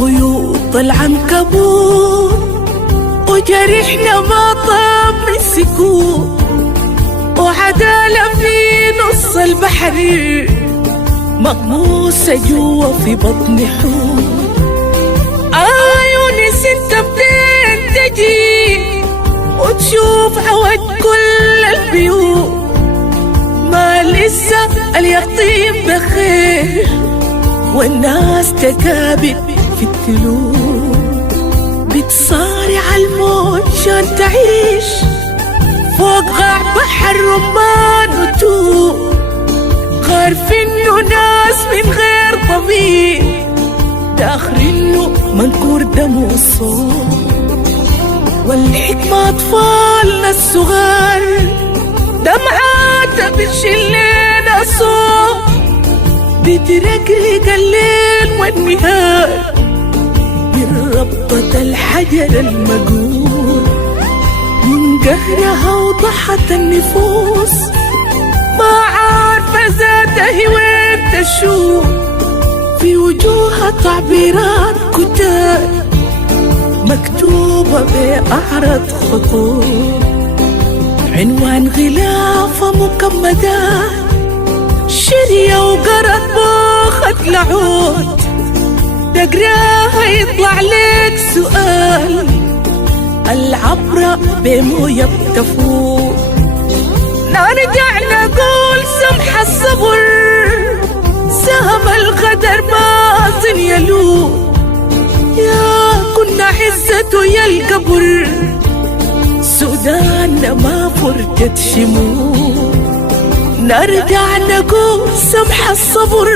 خيوط العنكبوت وجرحنا ما طاب من سكوت، وعدالة في نص البحر مغموسة جوا في بطن حوت. يونس انت بدين تجي وتشوف عوج كل البيوت، ما لسه اليقطين بخير والناس تكابد في التلوت، بتصارع الموت شان تعيش فوق غاع بحر رمان وتوت، عارف انه ناس من غير طبيب داخرينه منكور دم وصوت، والحكمة أطفالنا الصغار دمعات بتشيل لنا صوت، بترقرق الليل والنهار من ربطة الحجر المجهول، من قهرها وضحت النفوس ما عارفة ذاتها وين تشوف، في وجوهها تعبيرات كتاب مكتوبة بأعرض خطوط، عنوان غلافة مكمدات شرية وقرط بوخت لعود، تقراها يطلع لك سؤال العبرة بموية بتفوت، نرجع نقول سمح الصبر سهم الغدر باطن يلوم، يا كنا عزته يا القبر سودان ما فرجت شموع، نرجع نقول سمح الصبر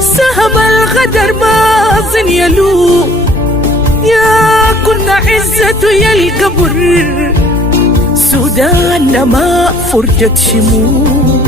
سهم الغدر باطن يلوم، يا كنا عزته يا القبر سودان ما فرجت شموع.